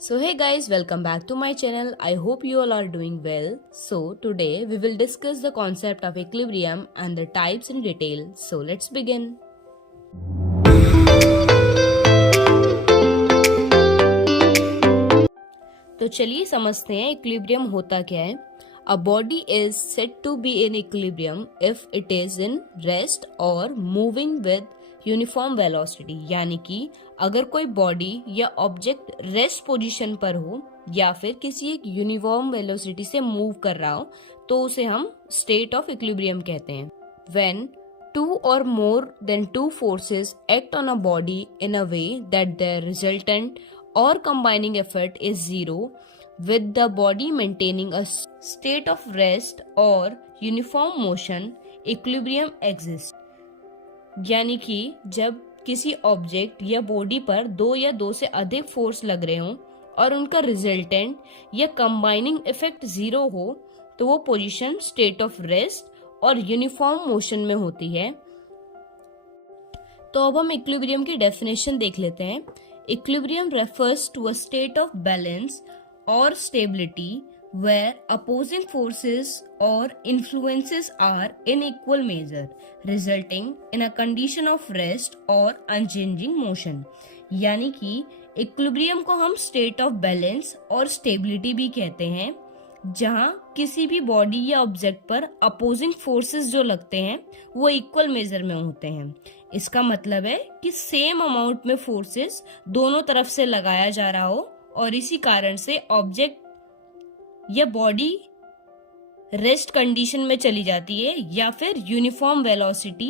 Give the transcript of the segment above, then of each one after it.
So hey guys, welcome back to my channel. I hope you all are doing well. So today we will discuss the concept of equilibrium and the types in detail. So let's begin. तो चलिए समझते हैं equilibrium होता क्या है. A body is said to be in equilibrium if it is in rest or moving with uniform velocity. यानी कि अगर कोई बॉडी या ऑब्जेक्ट रेस्ट पोजीशन पर हो या फिर किसी एक यूनिफॉर्म वेलोसिटी से मूव कर रहा हो तो उसे हम स्टेट ऑफ इक्विलिब्रियम कहते हैं. When two or more than two forces act on a body in a way that their resultant or combining effort is zero, with the body maintaining a state of rest or uniform motion, equilibrium exists. यानी कि जब किसी object या body पर दो या दो से अधिक फोर्स लग रहे हों और उनका रिजल्टेंट या कंबाइनिंग इफेक्ट जीरो हो तो वो पोजीशन स्टेट ऑफ रेस्ट और यूनिफॉर्म मोशन में होती है. तो अब हम इक्विलिब्रियम की डेफिनेशन देख लेते हैं. Equilibrium refers to a state of balance और stability where opposing forces or influences are in equal measure, resulting in a condition of rest or unchanging motion. यानी कि इक्विलिब्रियम को हम स्टेट ऑफ बैलेंस और stability भी कहते हैं, जहां किसी भी बॉडी या ऑब्जेक्ट पर अपोजिंग फोर्सेस जो लगते हैं वो इक्वल मेजर में होते हैं. इसका मतलब है कि सेम अमाउंट में फोर्सेस दोनों तरफ से लगाया जा रहा हो और इसी कारण से ऑब्जेक्ट या बॉडी रेस्ट कंडीशन में चली जाती है या फिर यूनिफॉर्म वेलोसिटी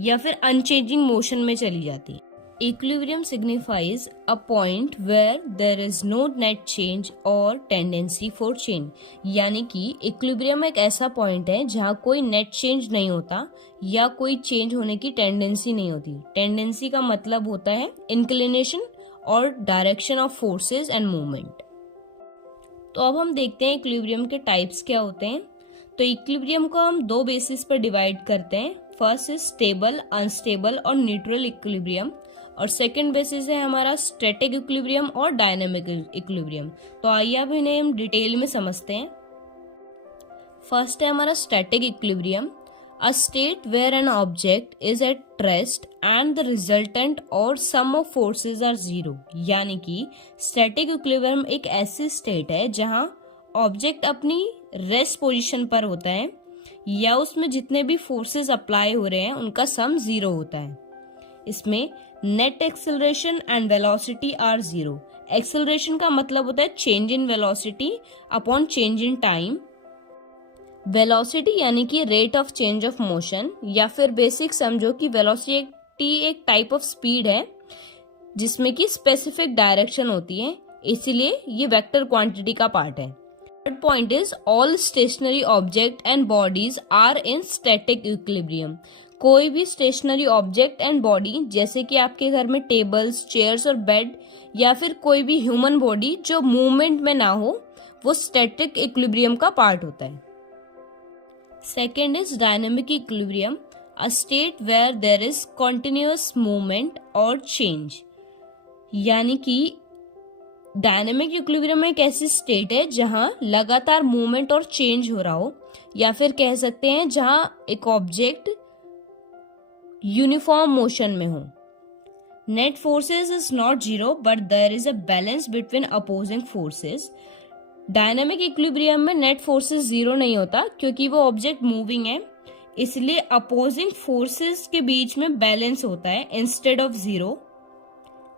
या फिर अनचेंजिंग मोशन में चली जाती है. Equilibrium signifies a point where there is no net change और टेंडेंसी फॉर चेंज. यानी कि इक्विलिब्रियम एक ऐसा पॉइंट है जहां कोई नेट चेंज नहीं होता या कोई चेंज होने की टेंडेंसी नहीं होती. टेंडेंसी का मतलब होता है इंक्लिनेशन और direction of forces and movement. तो अब हम देखते हैं इक्विलिब्रियम के टाइप्स क्या होते हैं. तो इक्विलिब्रियम को हम दो बेसिस पर डिवाइड करते हैं. फर्स्ट इज स्टेबल, अनस्टेबल और न्यूट्रल इक्विलिब्रियम और सेकंड बेसिस है हमारा स्टैटिक इक्विलिब्रियम और डायनामिक इक्विलिब्रियम. तो आइए अब इन्हें हम डिटेल में समझते हैं. फर्स्ट है हमारा static equilibrium, a state where an object is at rest and the resultant or sum of forces are zero. यानी कि static equilibrium एक ऐसी स्टेट है जहां ऑब्जेक्ट अपनी रेस्ट पोजीशन पर होता है या उसमें जितने भी फोर्सेस अप्लाई हो रहे हैं उनका सम जीरो होता है. इसमें net acceleration and velocity are zero. Acceleration का मतलब होता है change in velocity upon change in time. Velocity यानी कि rate of change of motion या फिर बेसिक समझो कि वेलोसिटी एक टाइप ऑफ स्पीड है जिसमें कि स्पेसिफिक डायरेक्शन होती है, इसीलिए ये वेक्टर क्वांटिटी का पार्ट है. Third point is all stationary object and bodies are in static equilibrium. कोई भी स्टेशनरी ऑब्जेक्ट एंड बॉडी जैसे कि आपके घर में टेबल्स, चेयर्स और बेड या फिर कोई भी ह्यूमन बॉडी जो मूवमेंट में ना हो वो स्टैटिक इक्विलिब्रियम का पार्ट होता है. Second is dynamic equilibrium, a state where there is continuous movement or change. यानी कि डायनेमिक इक्विलिब्रियम एक ऐसी स्टेट है जहां लगातार मूवमेंट और चेंज हो रहा हो या फिर कह सकते हैं जहां एक ऑब्जेक्ट यूनिफॉर्म मोशन में हो. Net forces is not zero but there is a balance between opposing forces. Dynamic equilibrium में नेट फोर्सेस जीरो नहीं होता क्योंकि वो ऑब्जेक्ट मूविंग है, इसलिए अपोजिंग फोर्सेस के बीच में बैलेंस होता है instead of zero.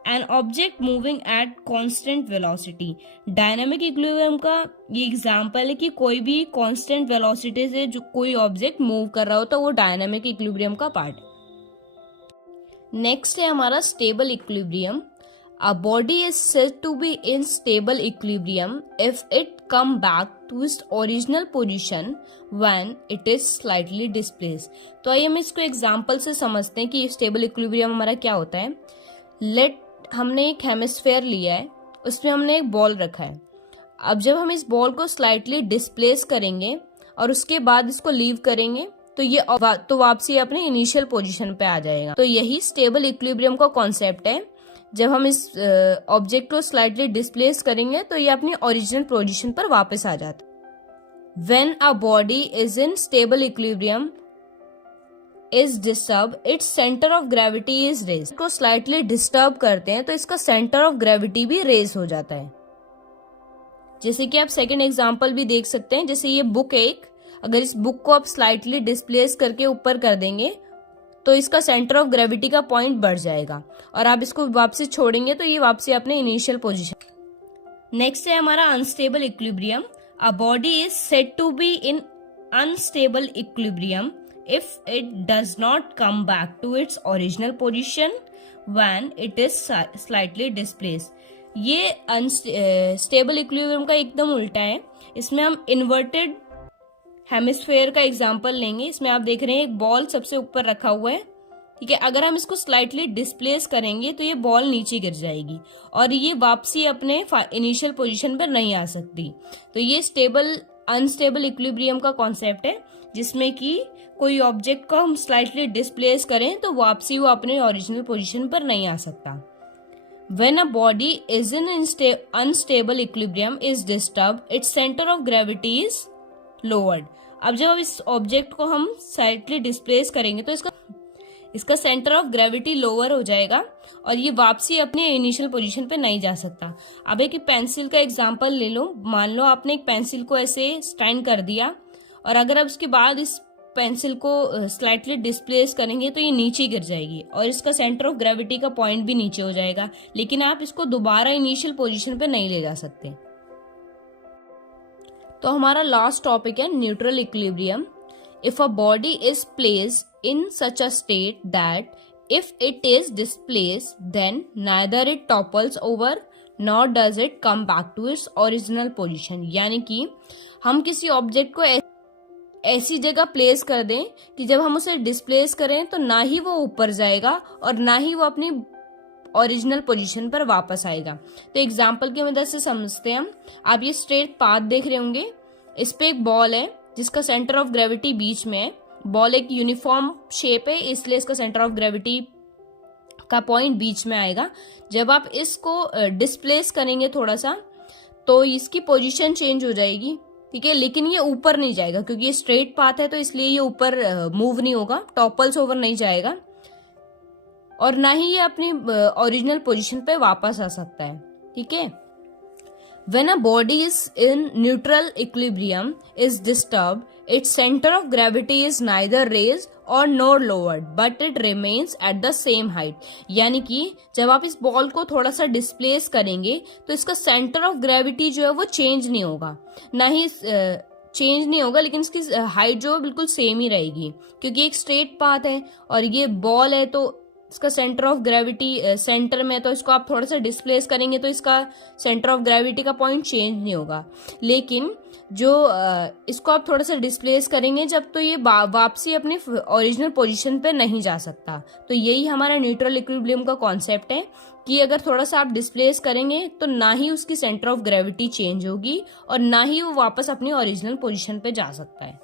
An object moving at constant velocity. Dynamic equilibrium का ये एग्जांपल है कि कोई भी कांस्टेंट वेलोसिटी से जो कोई ऑब्जेक्ट मूव कर रहा हो तो वो डायनामिक इक्विलिब्रियम का पार्ट. नेक्स्ट है हमारा stable equilibrium. A body is said to be in stable equilibrium if it come back to its original position when it is slightly displaced. तो आइए हम इसको एग्जांपल से समझते हैं कि स्टेबल इक्विलिब्रियम हमारा क्या होता है. हमने एक हेमिस्फेयर लिया है, उसमें हमने एक बॉल रखा है. अब जब हम इस बॉल को स्लाइटली डिस्प्लेस करेंगे और उसके बाद इसको लीव करेंगे तो ये वापसी अपने इनिशियल पोजीशन पे आ जाएगा. तो यही स्टेबल इक्विलिब्रियम का कॉन्सेप्ट है जब हम इस ऑब्जेक्ट को स्लाइटली डिस्प्लेस करेंगे तो ये अपनी ओरिजिनल पोजीशन पर वापस आ जाता है। When a body is in stable equilibrium is disturb, its centre of gravity is raise. को स्लाइटली डिस्टर्ब करते हैं तो इसका सेंटर ऑफ ग्रेविटी भी रेज हो जाता है। जैसे कि आप सेकंड एग्जांपल भी देख सकते हैं, जैसे ये बुक है एक, अगर इस बुक को आप स्लाइटली डिस्प्लेस करके ऊपर कर देंगे तो इसका सेंटर ऑफ ग्रेविटी का पॉइंट बढ़ जाएगा, और आप इसको वापसी छोड़ेंगे तो ये वापसी अपने इनिशियल पोजीशन। नेक्स्ट है हमारा unstable equilibrium. A body is said to be in unstable equilibrium if it does not come back to its original position when it is slightly displaced। ये अनस्टेबल इक्विलिब्रियम का एकदम उल्टा है। इसमें हम inverted hemisphere का एग्जांपल लेंगे। इसमें आप देख रहे हैं एक बॉल सबसे ऊपर रखा हुआ है, ठीक है। अगर हम इसको स्लाइटली डिस्प्लेस करेंगे तो ये बॉल नीचे गिर जाएगी और ये वापसी अपने इनिशियल पोजीशन पर नहीं आ सकती। तो ये अनस्टेबल इक्विलिब्रियम का कॉन्सेप्ट है, जिसमें कि कोई ऑब्जेक्ट को हम स्लाइटली डिस्प्लेस करें तो वापसी वो अपने ओरिजिनल पोजीशन पर नहीं आ सकता। When a body is in unstable equilibrium is disturbed, its center of gravity is lowered। अब जब इस ऑब्जेक्ट को हम स्लाइटली डिस्प्लेस करेंगे तो इसका सेंटर ऑफ ग्रेविटी लोअर हो जाएगा और ये वापसी अपने इनिशियल पोजीशन पे नहीं जा सकता। अब एक पेंसिल का एग्जांपल ले लो। मान लो आपने एक पेंसिल को ऐसे स्टैंड कर दिया और अगर आप उसके बाद इस पेंसिल को स्लाइटली डिस्प्लेस करेंगे तो ये नीचे गिर जाएगी और इसका सेंटर ऑफ ग्रेविटी का पॉइंट भी नीचे हो जाएगा, लेकिन आप इसको दोबारा इनिशियल पोजीशन पे नहीं ले जा सकते। तो हमारा लास्ट टॉपिक है neutral equilibrium. If a body is placed in such a state that if it is displaced then neither it topples over nor does it come back to its original position. यानी कि हम किसी object को ऐसी जगह place कर दें कि जब हम उसे डिस्प्लेस करें तो ना ही वो ऊपर जाएगा और ना ही वो अपनी ओरिजिनल पोजीशन पर वापस आएगा। तो एग्जांपल की मदद से समझते हैं हम। आप ये स्ट्रेट पाथ देख रहे होंगे, इस पे एक बॉल है जिसका सेंटर ऑफ ग्रेविटी बीच में है। बॉल एक यूनिफॉर्म शेप है, इसलिए इसका सेंटर ऑफ ग्रेविटी का पॉइंट बीच में आएगा। जब आप इसको डिस्प्लेस करेंगे थोड़ा सा तो इसकी पोजीशन चेंज हो जाएगी, ठीक है, लेकिन ये ऊपर नहीं जाएगा क्योंकि ये स्ट्रेट पाथ है, तो इसलिए ये ऊपर मूव नहीं होगा, टॉपल्स ओवर नहीं जाएगा और ना ही ये अपनी ओरिजिनल पोजीशन पे वापस आ सकता है, ठीक है। When a body is in neutral equilibrium is disturbed, its center of gravity is neither raised or nor lowered, but it remains at the same height। यानी कि जब आप इस बॉल को थोड़ा सा डिस्प्लेस करेंगे तो इसका सेंटर ऑफ ग्रेविटी जो है वो चेंज नहीं होगा, ना ही चेंज नहीं होगा, लेकिन इसकी हाइट जो है बिल्कुल सेम ही रहेगी क्योंकि एक स्ट्रेट पाथ है और ये बॉल है तो इसका सेंटर ऑफ ग्रेविटी सेंटर में, तो इसको आप थोड़ा सा डिस्प्लेस करेंगे तो इसका सेंटर ऑफ ग्रेविटी का पॉइंट चेंज नहीं होगा। लेकिन जो इसको आप थोड़ा सा डिस्प्लेस करेंगे जब, तो ये वापसी अपनी ओरिजिनल पोजीशन पे नहीं जा सकता। तो यही हमारा न्यूट्रल इक्विलिब्रियम का कॉन्सेप्ट है कि अगर थोड़ा सा आप डिस्प्लेस करेंगे तो ना ही उसकी सेंटर ऑफ ग्रेविटी चेंज होगी और ना ही वो वापस अपनी ओरिजिनल पोजीशन पे जा सकता है।